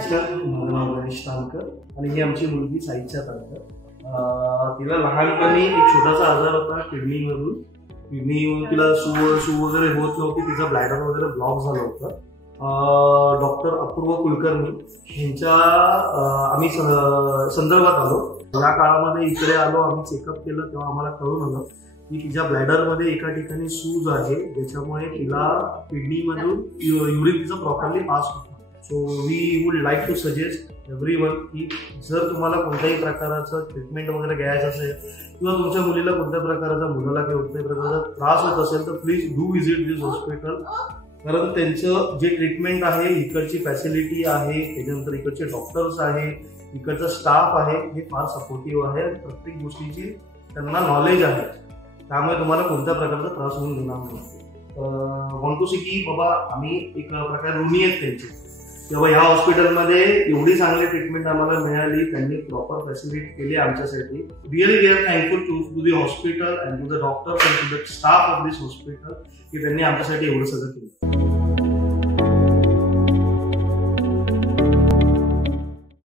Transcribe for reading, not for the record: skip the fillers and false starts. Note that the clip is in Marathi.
नमस्कार, माझं नाव गणेश तांकर आणि ही आमची मुलगी साईच्या तांकर. तिला लहानपणी एक छोटासा आजार होता किडनीमधून. तिला सू वगैरे होत नव्हती, तिचा ब्लॅडर वगैरे ब्लॉक झालं होतं. डॉक्टर अपूर्व कुलकर्णी यांच्या आम्ही संदर्भात आलो. या काळामध्ये इकडे आलो, आम्ही चेकअप केलं तेव्हा आम्हाला कळून आलं की तिच्या ब्लॅडरमध्ये एका ठिकाणी सूज आहे, ज्याच्यामुळे तिला किडनीमधून युरिन तिचा प्रॉपरली पास होतो. So we would like to suggest everyone की जर तुम्हाला कोणत्याही प्रकारचं ट्रीटमेंट वगैरे घ्यायचं असेल किंवा तुमच्या मुलीला कोणत्या प्रकारचा मुलाला किंवा कोणत्याही प्रकारचा त्रास होत असेल तर please do visit this hospital. कारण त्यांचं जे ट्रीटमेंट आहे, इकडची फॅसिलिटी आहे, त्याच्यानंतर इकडचे डॉक्टर्स आहे, इकडचा स्टाफ आहे, हे फार सपोर्टिव्ह आहे आणि प्रत्येक गोष्टीची त्यांना नॉलेज आहे. त्यामुळे तुम्हाला कोणत्या प्रकारचा त्रास होऊन देणार नाही. म्हणतो की बाबा आम्ही एक प्रकारे ऋणी आहेत त्यांची, तेव्हा ह्या हॉस्पिटलमध्ये एवढी चांगली ट्रीटमेंट आम्हाला मिळाली, त्यांनी प्रॉपर फॅसिलिटी केली आमच्यासाठी. Really we are thankful to the hospital and to the doctors and to the staff of this hospital की त्यांनी आमच्यासाठी एवढं सगळं केलं.